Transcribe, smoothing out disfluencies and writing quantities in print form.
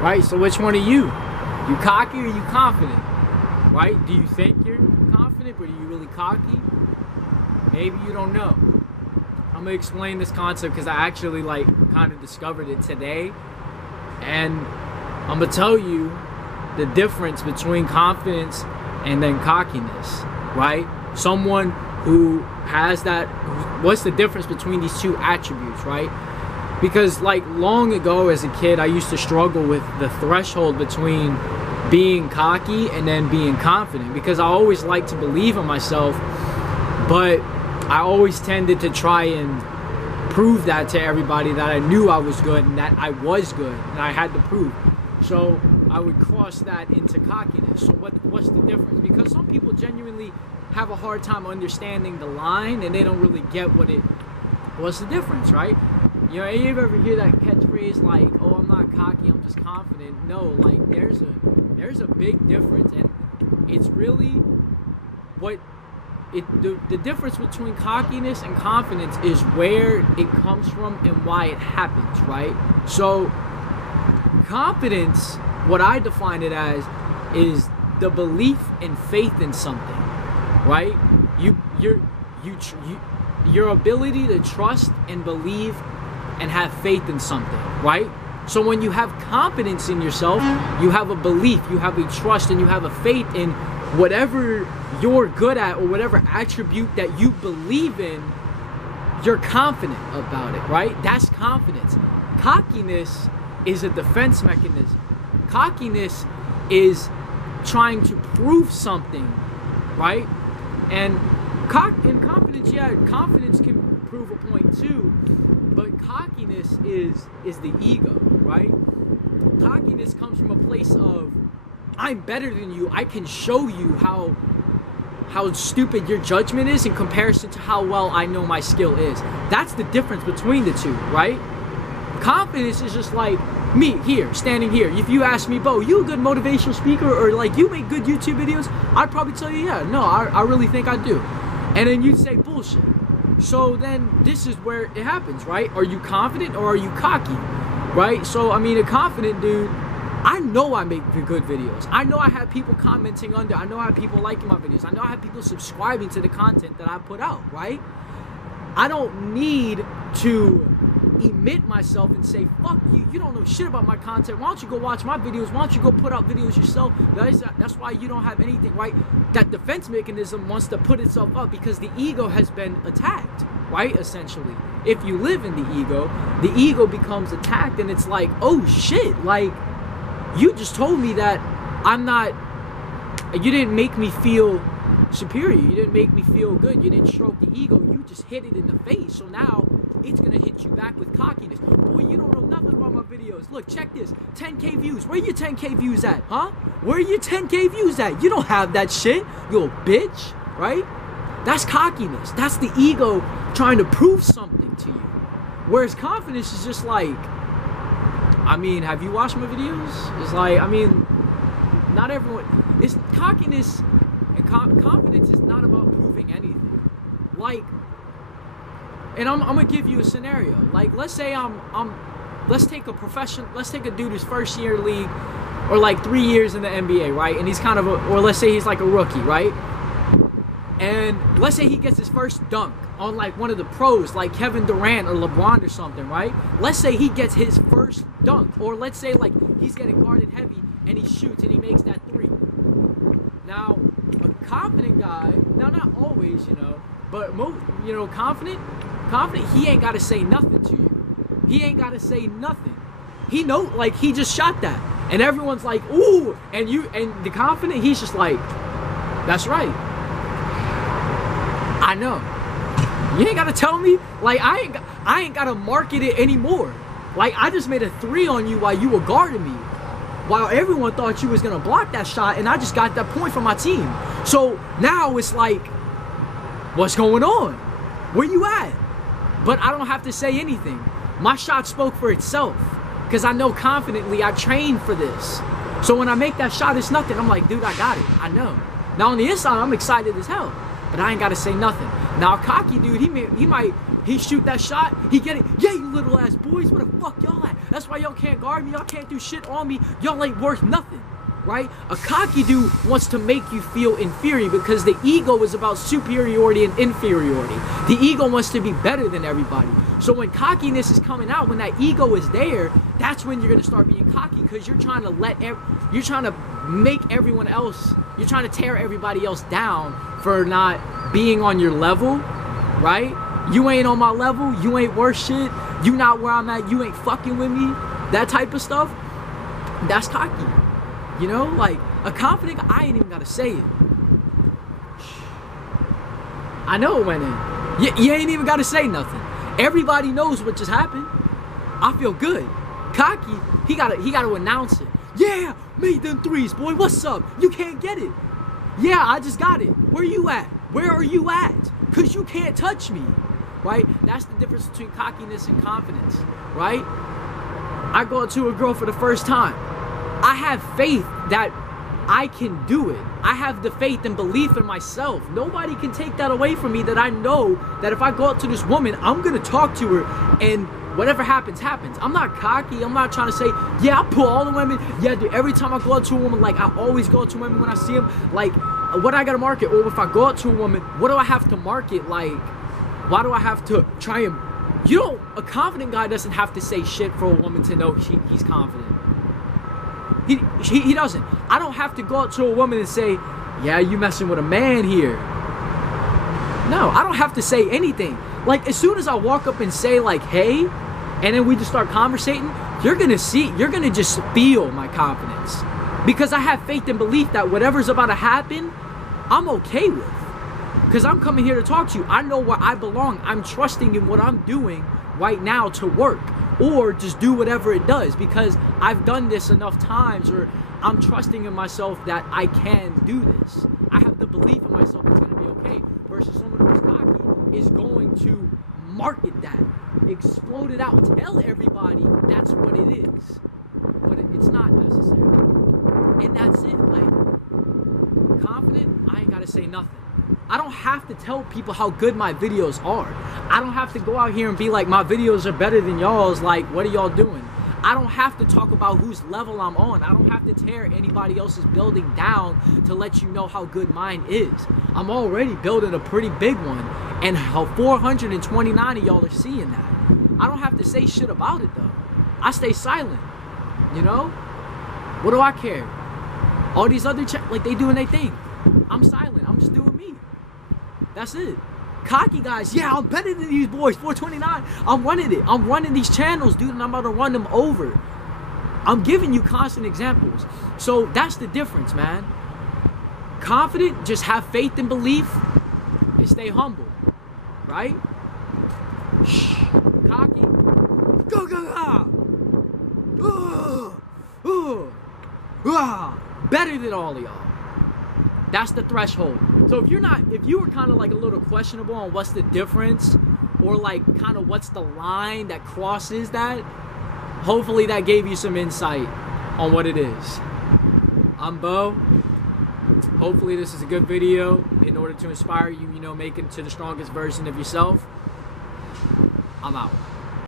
right? So which one are you? You cocky or you confident, right? Do you think you're confident, but are you really cocky? Maybe you don't know. I'm gonna explain this concept because I actually kind of discovered it today, and I'm gonna tell you the difference between confidence and then cockiness, right? Someone who has that, what's the difference between these two attributes, right? Because long ago as a kid, I used to struggle with the threshold between being cocky and then being confident, because I always liked to believe in myself, but I always tended to try and prove that to everybody that I knew I was good and that I was good and I had to prove. So I would cross that into cockiness. So what's the difference? Because some people genuinely have a hard time understanding the line and they don't really get what's the difference, right? You know, you ever hear that catchphrase like, oh, I'm not cocky, I'm just confident? No, there's a big difference, and it's really the difference between cockiness and confidence is where it comes from and why it happens, right? So confidence, what I define it as, is the belief and faith in something, right? Your ability to trust and believe and have faith in something, right? So when you have confidence in yourself, you have a belief, you have a trust, and you have a faith in whatever you're good at or whatever attribute that you believe in. You're confident about it, right? That's confidence. Cockiness is a defense mechanism. Cockiness is trying to prove something, right? And confidence, yeah, confidence can prove a point too, but cockiness is the ego, right? Cockiness comes from a place of, I'm better than you. I can show you how stupid your judgment is in comparison to how well I know my skill is. That's the difference between the two, right? Confidence is just like me here, standing here. If you ask me, Bo, you a good motivational speaker, or you make good YouTube videos, I'd probably tell you, yeah, no, I really think I do. And then you'd say bullshit. So then this is where it happens, right? Are you confident or are you cocky, right? So, I mean, a confident dude, I know I make good videos. I know I have people commenting under. I know I have people liking my videos. I know I have people subscribing to the content that I put out, right? I don't need to emit myself and say, fuck you, you don't know shit about my content. Why don't you go watch my videos? Why don't you go put out videos yourself? That's why you don't have anything, right? That defense mechanism wants to put itself up because the ego has been attacked, right? Essentially, if you live in the ego becomes attacked, and it's like, oh shit, you just told me that you didn't make me feel superior, you didn't make me feel good, you didn't stroke the ego, you just hit it in the face. So now it's gonna hit you back with cockiness. Boy, you don't know nothing about my videos. Look, check this, 10K views. Where your 10K views at, huh? Where your 10K views at? You don't have that shit, you little bitch, right? That's cockiness. That's the ego trying to prove something to you. Whereas confidence is just like, I mean, have you watched my videos? It's like, I mean, not everyone, it's cockiness and confidence is not about proving anything. And I'm gonna give you a scenario. Let's say let's take a dude who's first year league or 3 years in the NBA, right? And he's kind of or let's say he's like a rookie, right? And let's say he gets his first dunk on one of the pros, like Kevin Durant or LeBron or something, right? Let's say he gets his first dunk, or let's say he's getting guarded heavy and he shoots and he makes that three. Now, a confident guy, now not always, but confident, he ain't got to say nothing to you. He ain't got to say nothing. He know, he just shot that, and everyone's like, ooh, and the confident, he's just like, that's right. I know. You ain't gotta tell me. I ain't gotta market it anymore. I just made a 3 on you while you were guarding me, while everyone thought you was gonna block that shot, and I just got that point for my team. So now it's like, what's going on? Where you at? But I don't have to say anything. My shot spoke for itself, because I know confidently I trained for this. So when I make that shot, it's nothing. I'm like, dude, I got it. I know. Now on the inside, I'm excited as hell, but I ain't got to say nothing. Now a cocky dude, He shoot that shot, he get it. Yeah, you little ass boys, where the fuck y'all at? That's why y'all can't guard me, y'all can't do shit on me, y'all ain't worth nothing, right? A cocky dude wants to make you feel inferior because the ego is about superiority and inferiority. The ego wants to be better than everybody. So when cockiness is coming out, when that ego is there, that's when you're gonna start being cocky, because you're trying to you're trying to make everyone else, you're trying to tear everybody else down for not being on your level, right? You ain't on my level, you ain't worth shit, you not where I'm at, you ain't fucking with me, that type of stuff. That's cocky, you know? Like, a confident guy, I ain't even gotta say it. I know it went in. You ain't even gotta say nothing. Everybody knows what just happened. I feel good. Cocky, he gotta announce it. Yeah, made them threes, boy, what's up? You can't get it. Yeah, I just got it. Where you at? Where are you at? Cause you can't touch me, right? That's the difference between cockiness and confidence, right? I go up to a girl for the first time. I have faith that I can do it. I have the faith and belief in myself. Nobody can take that away from me, that I know that if I go up to this woman, I'm gonna talk to her and whatever happens, happens. I'm not cocky. I'm not trying to say, yeah, I pull all the women. Yeah, dude, every time I go up to a woman, like I always go up to women when I see them, like what I gotta market, or if I go up to a woman, what do I have to market? Like, why do I have to try and, you know, a confident guy doesn't have to say shit for a woman to know he's confident. He doesn't. I don't have to go up to a woman and say, yeah, you messing with a man here. No, I don't have to say anything. Like, as soon as I walk up and say, like, hey, and then we just start conversating, you're gonna just feel my confidence. Because I have faith and belief that whatever's about to happen, I'm okay with. Because I'm coming here to talk to you. I know where I belong. I'm trusting in what I'm doing right now to work. Or just do whatever it does, because I've done this enough times, or I'm trusting in myself that I can do this. I have the belief in myself it's going to be okay. Versus someone who's cocky is going to market that, explode it out, tell everybody that's what it is. But it's not necessary. And that's it. Like, confident, I ain't got to say nothing. I don't have to tell people how good my videos are. I don't have to go out here and be like, my videos are better than y'all's. Like, what are y'all doing? I don't have to talk about whose level I'm on. I don't have to tear anybody else's building down to let you know how good mine is. I'm already building a pretty big one, and how 429 of y'all are seeing that. I don't have to say shit about it though. I stay silent, you know? What do I care? All these other like, they doing their thing. I'm silent. I'm just doing me. That's it. Cocky guys, yeah, I'm better than these boys. 429. I'm running it. I'm running these channels, dude, and I'm about to run them over. I'm giving you constant examples. So that's the difference, man. Confident, just have faith and belief, and stay humble, right? Shh. Cocky, go, go, go. Better than all of y'all. That's the threshold. So if you were kind of like a little questionable on what's the difference, or like kind of what's the line that crosses that, hopefully that gave you some insight on what it is. I'm Bo. Hopefully this is a good video in order to inspire you, you know, make it to the strongest version of yourself. I'm out.